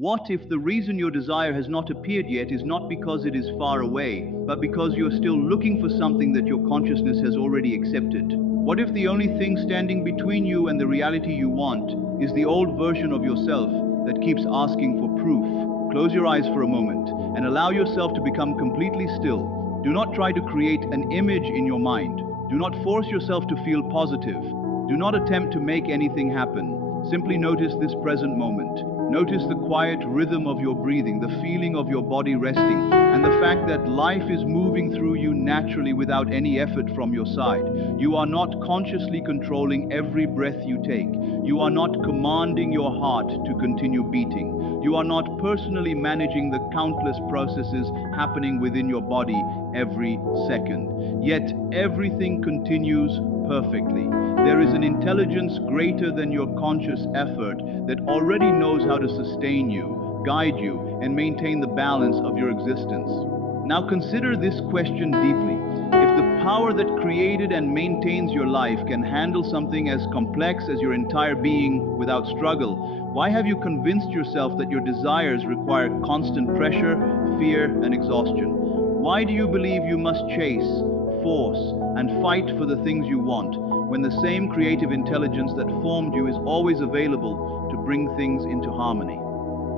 What if the reason your desire has not appeared yet is not because it is far away, but because you are still looking for something that your consciousness has already accepted? What if the only thing standing between you and the reality you want is the old version of yourself that keeps asking for proof? Close your eyes for a moment and allow yourself to become completely still. Do not try to create an image in your mind. Do not force yourself to feel positive. Do not attempt to make anything happen. Simply notice this present moment. Notice the quiet rhythm of your breathing, the feeling of your body resting, and the fact that life is moving through you naturally without any effort from your side. You are not consciously controlling every breath you take. You are not commanding your heart to continue beating. You are not personally managing the countless processes happening within your body every second. Yet everything continues perfectly. There is an intelligence greater than your conscious effort that already knows how to sustain you, guide you, and maintain the balance of your existence. Now consider this question deeply. If the power that created and maintains your life can handle something as complex as your entire being without struggle, why have you convinced yourself that your desires require constant pressure, fear, and exhaustion? Why do you believe you must chase, force, and fight for the things you want, when the same creative intelligence that formed you is always available to bring things into harmony?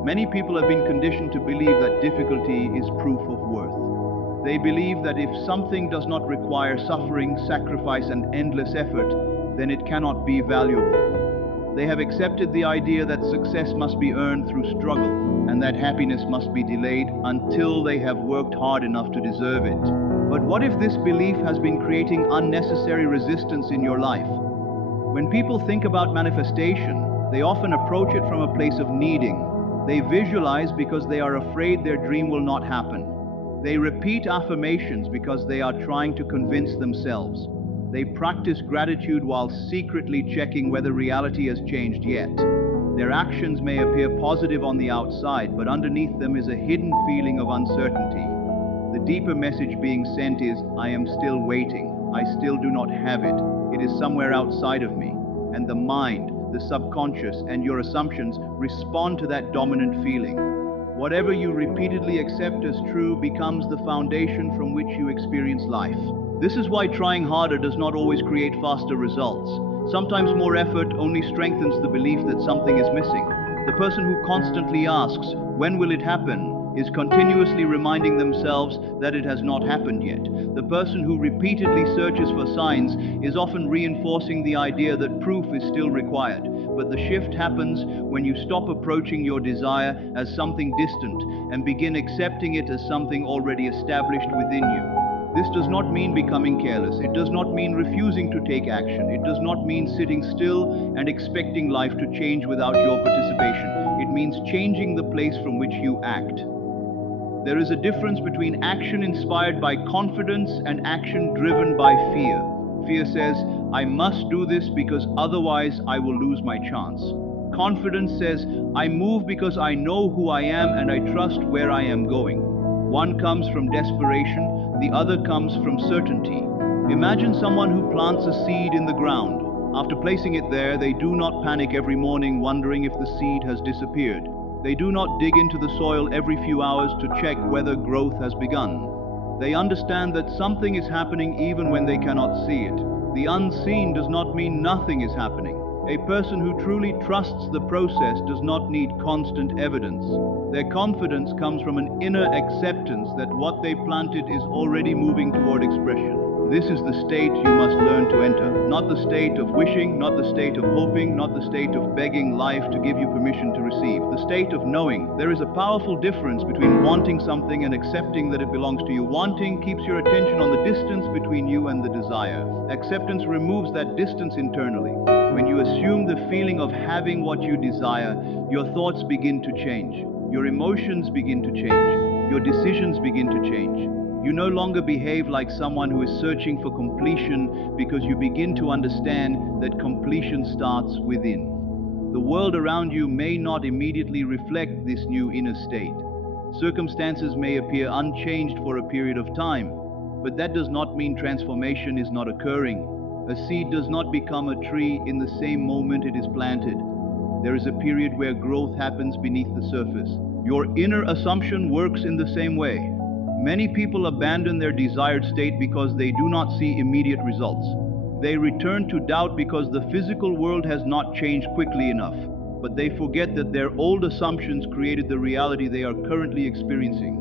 Many people have been conditioned to believe that difficulty is proof of worth. They believe that if something does not require suffering, sacrifice, and endless effort, then it cannot be valuable. They have accepted the idea that success must be earned through struggle, and that happiness must be delayed until they have worked hard enough to deserve it. But what if this belief has been creating unnecessary resistance in your life? When people think about manifestation, they often approach it from a place of needing. They visualize because they are afraid their dream will not happen. They repeat affirmations because they are trying to convince themselves. They practice gratitude while secretly checking whether reality has changed yet. Their actions may appear positive on the outside, but underneath them is a hidden feeling of uncertainty. The deeper message being sent is, I am still waiting. I still do not have it. It is somewhere outside of me. And the mind, the subconscious, and your assumptions respond to that dominant feeling. Whatever you repeatedly accept as true becomes the foundation from which you experience life. This is why trying harder does not always create faster results. Sometimes more effort only strengthens the belief that something is missing. The person who constantly asks, when will it happen, is continuously reminding themselves that it has not happened yet. The person who repeatedly searches for signs is often reinforcing the idea that proof is still required. But the shift happens when you stop approaching your desire as something distant and begin accepting it as something already established within you. This does not mean becoming careless. It does not mean refusing to take action. It does not mean sitting still and expecting life to change without your participation. It means changing the place from which you act. There is a difference between action inspired by confidence and action driven by fear. Fear says, I must do this because otherwise I will lose my chance. Confidence says, I move because I know who I am and I trust where I am going. One comes from desperation, the other comes from certainty. Imagine someone who plants a seed in the ground. After placing it there, they do not panic every morning wondering if the seed has disappeared. They do not dig into the soil every few hours to check whether growth has begun. They understand that something is happening even when they cannot see it. The unseen does not mean nothing is happening. A person who truly trusts the process does not need constant evidence. Their confidence comes from an inner acceptance that what they planted is already moving toward expression. This is the state you must learn to enter. Not the state of wishing, not the state of hoping, not the state of begging life to give you permission to receive. The state of knowing. There is a powerful difference between wanting something and accepting that it belongs to you. Wanting keeps your attention on the distance between you and the desire. Acceptance removes that distance internally. When you assume the feeling of having what you desire, your thoughts begin to change. Your emotions begin to change. Your decisions begin to change. You no longer behave like someone who is searching for completion because you begin to understand that completion starts within. The world around you may not immediately reflect this new inner state. Circumstances may appear unchanged for a period of time, but that does not mean transformation is not occurring. A seed does not become a tree in the same moment it is planted. There is a period where growth happens beneath the surface. Your inner assumption works in the same way. Many people abandon their desired state because they do not see immediate results. They return to doubt because the physical world has not changed quickly enough. But they forget that their old assumptions created the reality they are currently experiencing.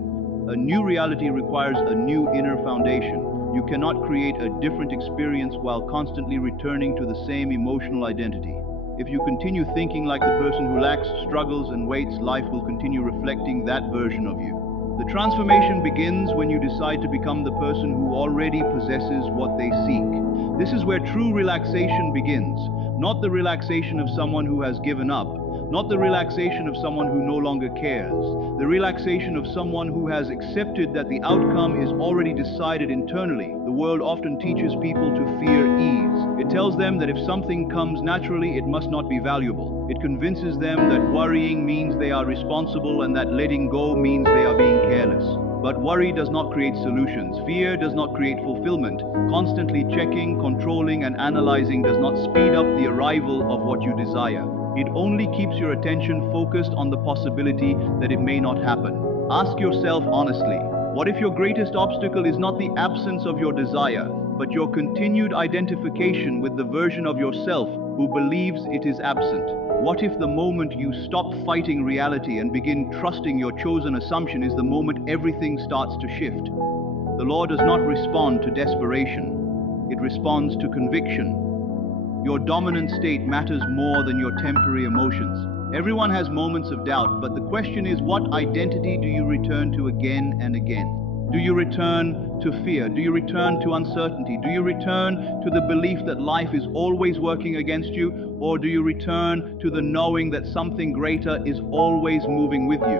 A new reality requires a new inner foundation. You cannot create a different experience while constantly returning to the same emotional identity. If you continue thinking like the person who lacks, struggles, and waits, life will continue reflecting that version of you. The transformation begins when you decide to become the person who already possesses what they seek. This is where true relaxation begins, not the relaxation of someone who has given up, not the relaxation of someone who no longer cares, the relaxation of someone who has accepted that the outcome is already decided internally. The world often teaches people to fear ease. It tells them that if something comes naturally, it must not be valuable. It convinces them that worrying means they are responsible and that letting go means they are being careless. But worry does not create solutions. Fear does not create fulfillment. Constantly checking, controlling, and analyzing does not speed up the arrival of what you desire. It only keeps your attention focused on the possibility that it may not happen. Ask yourself honestly, what if your greatest obstacle is not the absence of your desire, but your continued identification with the version of yourself who believes it is absent? What if the moment you stop fighting reality and begin trusting your chosen assumption is the moment everything starts to shift? The law does not respond to desperation. It responds to conviction. Your dominant state matters more than your temporary emotions. Everyone has moments of doubt, but the question is, what identity do you return to again and again? Do you return to fear? Do you return to uncertainty? Do you return to the belief that life is always working against you? Or do you return to the knowing that something greater is always moving with you?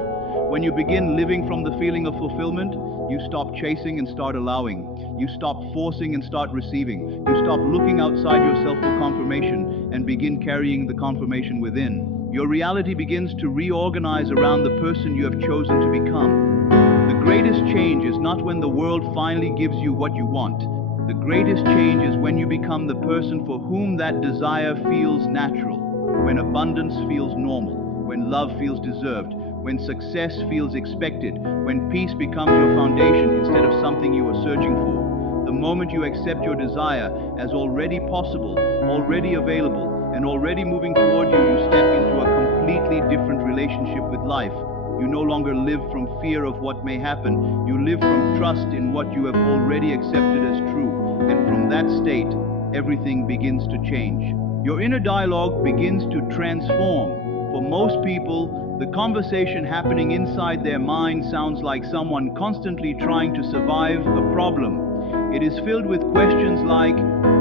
When you begin living from the feeling of fulfillment, you stop chasing and start allowing. You stop forcing and start receiving. You stop looking outside yourself for confirmation and begin carrying the confirmation within. Your reality begins to reorganize around the person you have chosen to become. The greatest change is not when the world finally gives you what you want. The greatest change is when you become the person for whom that desire feels natural, when abundance feels normal, when love feels deserved, when success feels expected, when peace becomes your foundation instead of something you are searching for. The moment you accept your desire as already possible, already available, and already moving toward you, you step into a completely different relationship with life. You no longer live from fear of what may happen. You live from trust in what you have already accepted as true. And from that state, everything begins to change. Your inner dialogue begins to transform. For most people, the conversation happening inside their mind sounds like someone constantly trying to survive a problem. It is filled with questions like,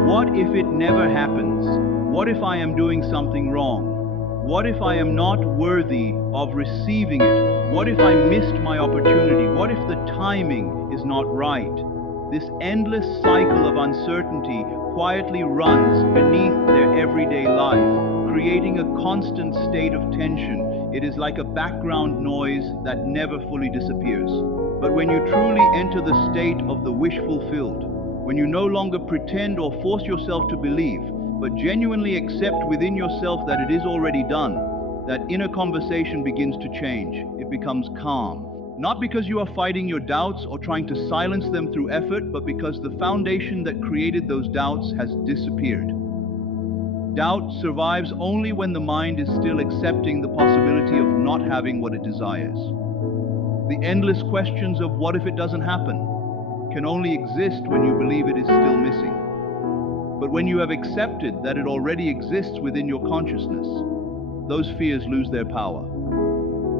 what if it never happens? What if I am doing something wrong? What if I am not worthy of receiving it? What if I missed my opportunity? What if the timing is not right? This endless cycle of uncertainty quietly runs beneath their everyday life, creating a constant state of tension. It is like a background noise that never fully disappears. But when you truly enter the state of the wish fulfilled, when you no longer pretend or force yourself to believe, but genuinely accept within yourself that it is already done, that inner conversation begins to change. It becomes calm. Not because you are fighting your doubts or trying to silence them through effort, but because the foundation that created those doubts has disappeared. Doubt survives only when the mind is still accepting the possibility of not having what it desires. The endless questions of what if it doesn't happen can only exist when you believe it is still missing. But when you have accepted that it already exists within your consciousness, those fears lose their power.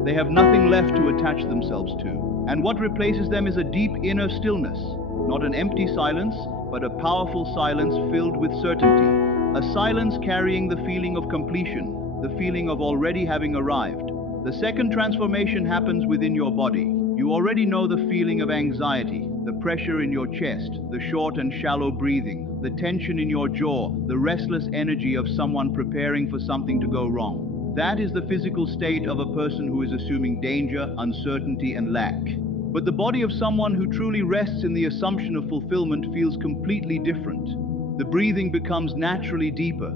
They have nothing left to attach themselves to. And what replaces them is a deep inner stillness, not an empty silence, but a powerful silence filled with certainty. A silence carrying the feeling of completion, the feeling of already having arrived. The second transformation happens within your body. You already know the feeling of anxiety, the pressure in your chest, the short and shallow breathing, the tension in your jaw, the restless energy of someone preparing for something to go wrong. That is the physical state of a person who is assuming danger, uncertainty, and lack. But the body of someone who truly rests in the assumption of fulfillment feels completely different. The breathing becomes naturally deeper.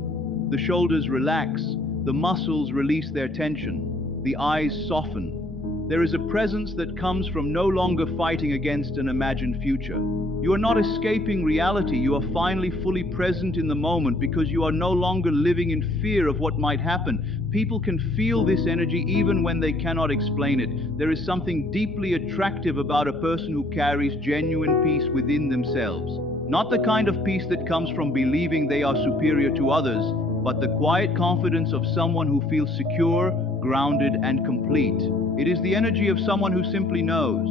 The shoulders relax. The muscles release their tension. The eyes soften. There is a presence that comes from no longer fighting against an imagined future. You are not escaping reality, you are finally fully present in the moment because you are no longer living in fear of what might happen. People can feel this energy even when they cannot explain it. There is something deeply attractive about a person who carries genuine peace within themselves. Not the kind of peace that comes from believing they are superior to others, but the quiet confidence of someone who feels secure, grounded, and complete. It is the energy of someone who simply knows.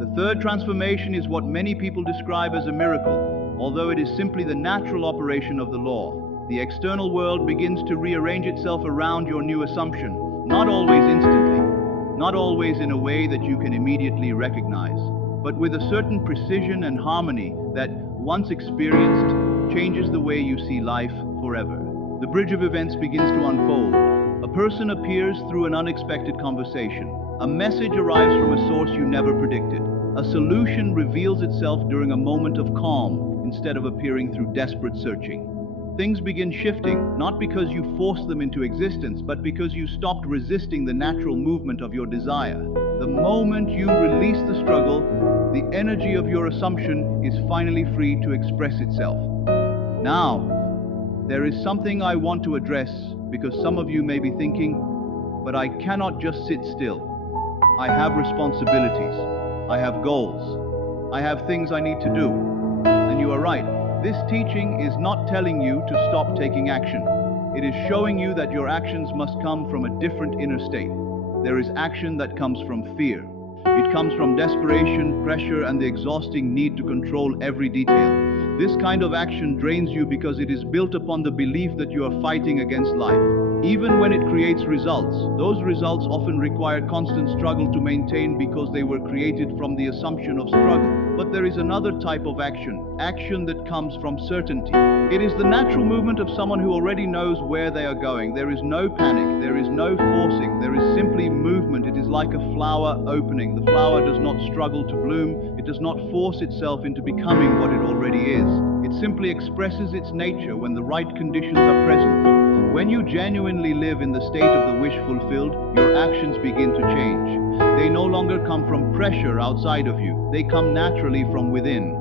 The third transformation is what many people describe as a miracle, although it is simply the natural operation of the law. The external world begins to rearrange itself around your new assumption, not always instantly, not always in a way that you can immediately recognize, but with a certain precision and harmony that, once experienced, changes the way you see life forever. The bridge of events begins to unfold. A person appears through an unexpected conversation. A message arrives from a source you never predicted. A solution reveals itself during a moment of calm instead of appearing through desperate searching. Things begin shifting, not because you forced them into existence, but because you stopped resisting the natural movement of your desire. The moment you release the struggle, the energy of your assumption is finally free to express itself. Now, there is something I want to address because some of you may be thinking, but I cannot just sit still. I have responsibilities. I have goals. I have things I need to do. And you are right. This teaching is not telling you to stop taking action. It is showing you that your actions must come from a different inner state. There is action that comes from fear. It comes from desperation, pressure, and the exhausting need to control every detail. This kind of action drains you because it is built upon the belief that you are fighting against life. Even when it creates results, those results often require constant struggle to maintain because they were created from the assumption of struggle. But there is another type of action that comes from certainty. It is the natural movement of someone who already knows where they are going. There is no panic, there is no forcing, there is simply movement. It is like a flower opening. The flower does not struggle to bloom, it does not force itself into becoming what it already is. It simply expresses its nature when the right conditions are present. When you genuinely live in the state of the wish fulfilled, your actions begin to change. They no longer come from pressure outside of you, they come naturally from within.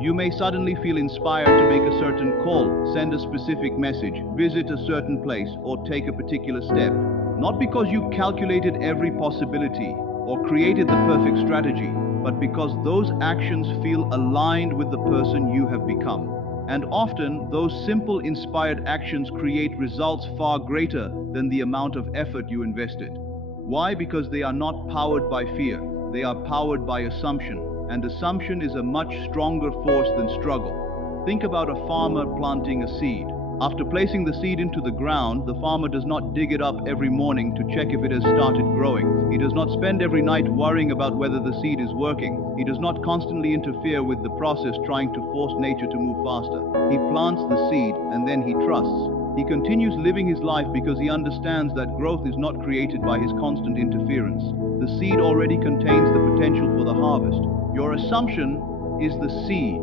You may suddenly feel inspired to make a certain call, send a specific message, visit a certain place, or take a particular step. Not because you calculated every possibility or created the perfect strategy, but because those actions feel aligned with the person you have become. And often, those simple inspired actions create results far greater than the amount of effort you invested. Why? Because they are not powered by fear. They are powered by assumption. And assumption is a much stronger force than struggle. Think about a farmer planting a seed. After placing the seed into the ground, the farmer does not dig it up every morning to check if it has started growing. He does not spend every night worrying about whether the seed is working. He does not constantly interfere with the process trying to force nature to move faster. He plants the seed and then he trusts. He continues living his life because he understands that growth is not created by his constant interference. The seed already contains the potential for the harvest. Your assumption is the seed.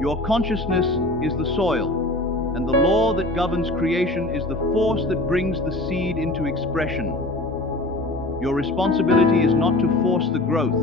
Your consciousness is the soil. And the law that governs creation is the force that brings the seed into expression. Your responsibility is not to force the growth.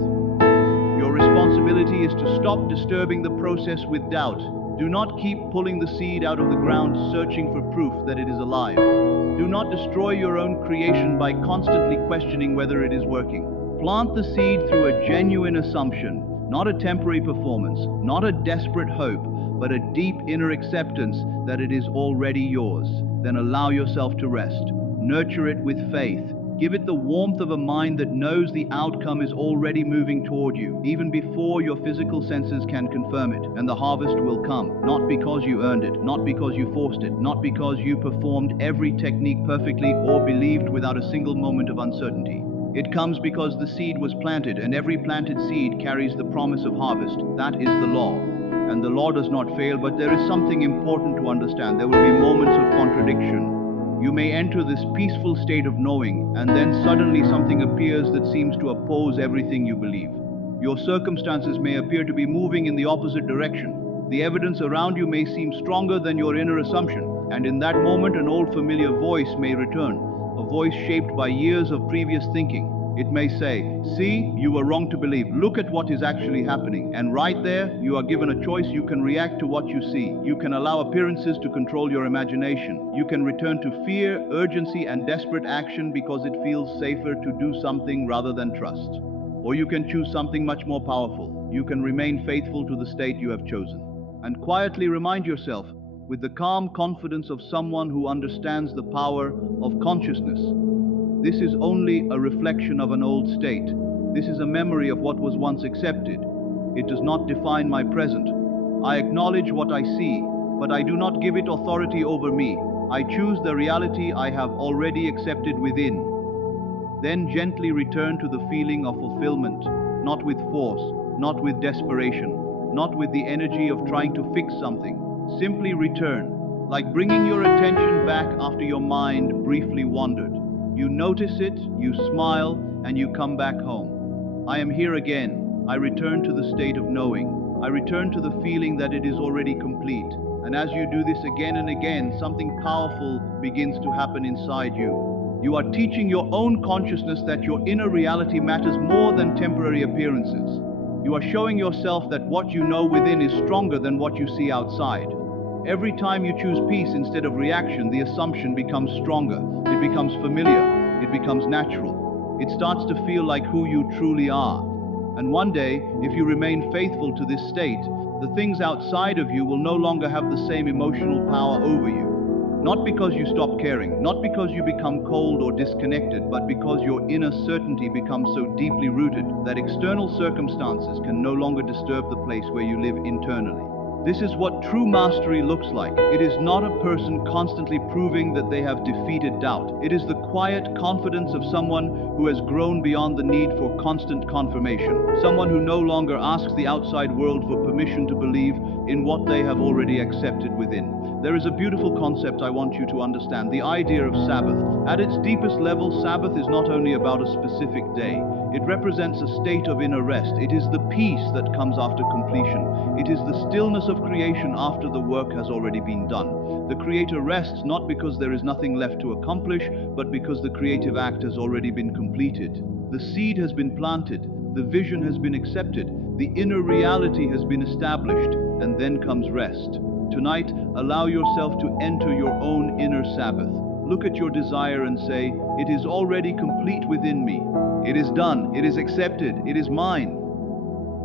Your responsibility is to stop disturbing the process with doubt. Do not keep pulling the seed out of the ground searching for proof that it is alive. Do not destroy your own creation by constantly questioning whether it is working. Plant the seed through a genuine assumption, not a temporary performance, not a desperate hope, but a deep inner acceptance that it is already yours. Then allow yourself to rest. Nurture it with faith. Give it the warmth of a mind that knows the outcome is already moving toward you, even before your physical senses can confirm it. And the harvest will come, not because you earned it, not because you forced it, not because you performed every technique perfectly or believed without a single moment of uncertainty. It comes because the seed was planted, and every planted seed carries the promise of harvest. That is the law. And the law does not fail, but there is something important to understand. There will be moments of contradiction. You may enter this peaceful state of knowing, and then suddenly something appears that seems to oppose everything you believe. Your circumstances may appear to be moving in the opposite direction. The evidence around you may seem stronger than your inner assumption. And in that moment, an old familiar voice may return, a voice shaped by years of previous thinking. It may say, "See, you were wrong to believe. Look at what is actually happening." And right there, you are given a choice. You can react to what you see. You can allow appearances to control your imagination. You can return to fear, urgency, and desperate action because it feels safer to do something rather than trust. Or you can choose something much more powerful. You can remain faithful to the state you have chosen. And quietly remind yourself, with the calm confidence of someone who understands the power of consciousness, this is only a reflection of an old state. This is a memory of what was once accepted. It does not define my present. I acknowledge what I see, but I do not give it authority over me. I choose the reality I have already accepted within. Then gently return to the feeling of fulfillment, not with force, not with desperation, not with the energy of trying to fix something. Simply return, like bringing your attention back after your mind briefly wandered. You notice it, you smile, and you come back home. I am here again. I return to the state of knowing. I return to the feeling that it is already complete. And as you do this again and again, something powerful begins to happen inside you. You are teaching your own consciousness that your inner reality matters more than temporary appearances. You are showing yourself that what you know within is stronger than what you see outside. Every time you choose peace instead of reaction, the assumption becomes stronger. It becomes familiar. It becomes natural. It starts to feel like who you truly are. And one day, if you remain faithful to this state, the things outside of you will no longer have the same emotional power over you. Not because you stop caring, not because you become cold or disconnected, but because your inner certainty becomes so deeply rooted that external circumstances can no longer disturb the place where you live internally. This is what true mastery looks like. It is not a person constantly proving that they have defeated doubt. It is the quiet confidence of someone who has grown beyond the need for constant confirmation. Someone who no longer asks the outside world for permission to believe in what they have already accepted within. There is a beautiful concept I want you to understand, the idea of Sabbath. At its deepest level, Sabbath is not only about a specific day. It represents a state of inner rest. It is the peace that comes after completion. It is the stillness of creation after the work has already been done. The Creator rests not because there is nothing left to accomplish, but because the creative act has already been completed. The seed has been planted, the vision has been accepted, the inner reality has been established, and then comes rest. Tonight, allow yourself to enter your own inner Sabbath. Look at your desire and say, "It is already complete within me. It is done, it is accepted, it is mine."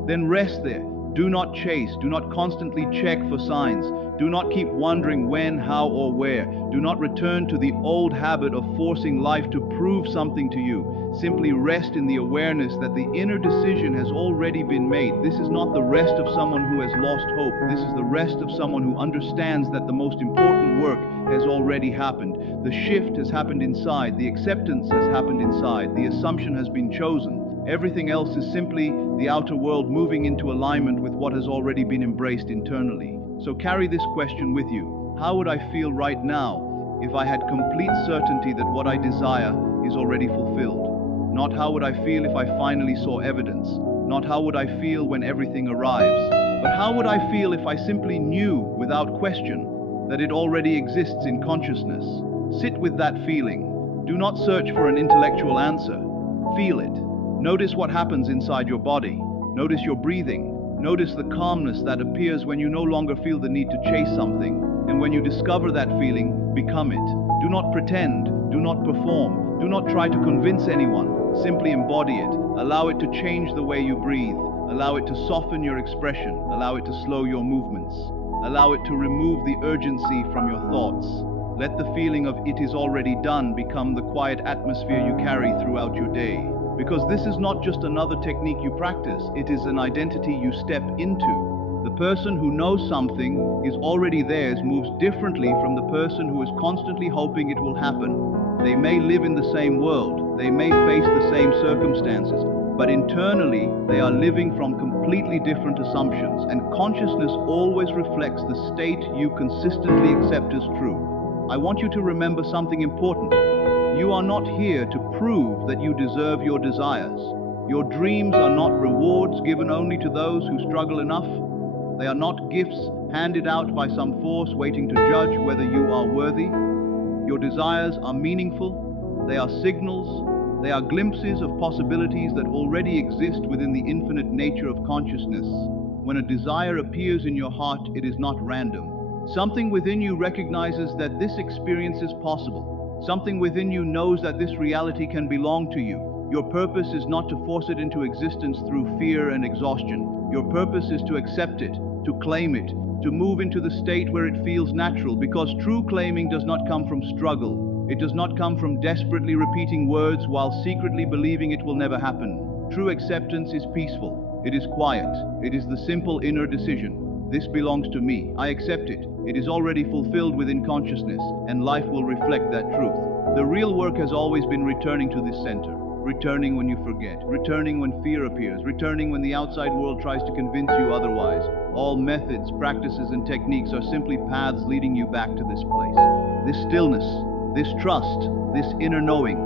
Then rest there. Do not chase, do not constantly check for signs. Do not keep wondering when, how, or where. Do not return to the old habit of forcing life to prove something to you. Simply rest in the awareness that the inner decision has already been made. This is not the rest of someone who has lost hope. This is the rest of someone who understands that the most important work has already happened. The shift has happened inside. The acceptance has happened inside. The assumption has been chosen. Everything else is simply the outer world moving into alignment with what has already been embraced internally. So carry this question with you. How would I feel right now if I had complete certainty that what I desire is already fulfilled? Not how would I feel if I finally saw evidence. Not how would I feel when everything arrives. But how would I feel if I simply knew without question that it already exists in consciousness? Sit with that feeling. Do not search for an intellectual answer. Feel it. Notice what happens inside your body. Notice your breathing. Notice the calmness that appears when you no longer feel the need to chase something. And when you discover that feeling, become it. Do not pretend. Do not perform. Do not try to convince anyone. Simply embody it. Allow it to change the way you breathe. Allow it to soften your expression. Allow it to slow your movements. Allow it to remove the urgency from your thoughts. Let the feeling of "it is already done" become the quiet atmosphere you carry throughout your day. Because this is not just another technique you practice, it is an identity you step into. The person who knows something is already theirs moves differently from the person who is constantly hoping it will happen. They may live in the same world, they may face the same circumstances, but internally they are living from completely different assumptions, and consciousness always reflects the state you consistently accept as true. I want you to remember something important. You are not here to prove that you deserve your desires. Your dreams are not rewards given only to those who struggle enough. They are not gifts handed out by some force waiting to judge whether you are worthy. Your desires are meaningful. They are signals. They are glimpses of possibilities that already exist within the infinite nature of consciousness. When a desire appears in your heart, it is not random. Something within you recognizes that this experience is possible. Something within you knows that this reality can belong to you. Your purpose is not to force it into existence through fear and exhaustion. Your purpose is to accept it, to claim it, to move into the state where it feels natural, because true claiming does not come from struggle. It does not come from desperately repeating words while secretly believing it will never happen. True acceptance is peaceful. It is quiet. It is the simple inner decision. This belongs to me. I accept it. It is already fulfilled within consciousness, and life will reflect that truth. The real work has always been returning to this center. Returning when you forget, returning when fear appears, returning when the outside world tries to convince you otherwise. All methods, practices, and techniques are simply paths leading you back to this place. This stillness, this trust, this inner knowing.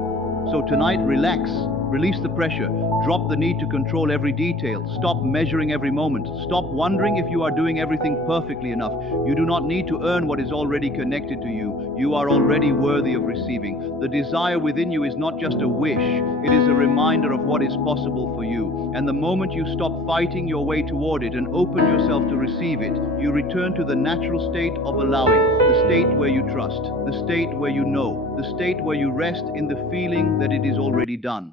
So tonight, relax, release the pressure, drop the need to control every detail, stop measuring every moment, stop wondering if you are doing everything perfectly enough. You do not need to earn what is already connected to you. You are already worthy of receiving. The desire within you is not just a wish, it is a reminder of what is possible for you. And the moment you stop fighting your way toward it and open yourself to receive it, you return to the natural state of allowing, the state where you trust, the state where you know, the state where you rest in the feeling that it is already done.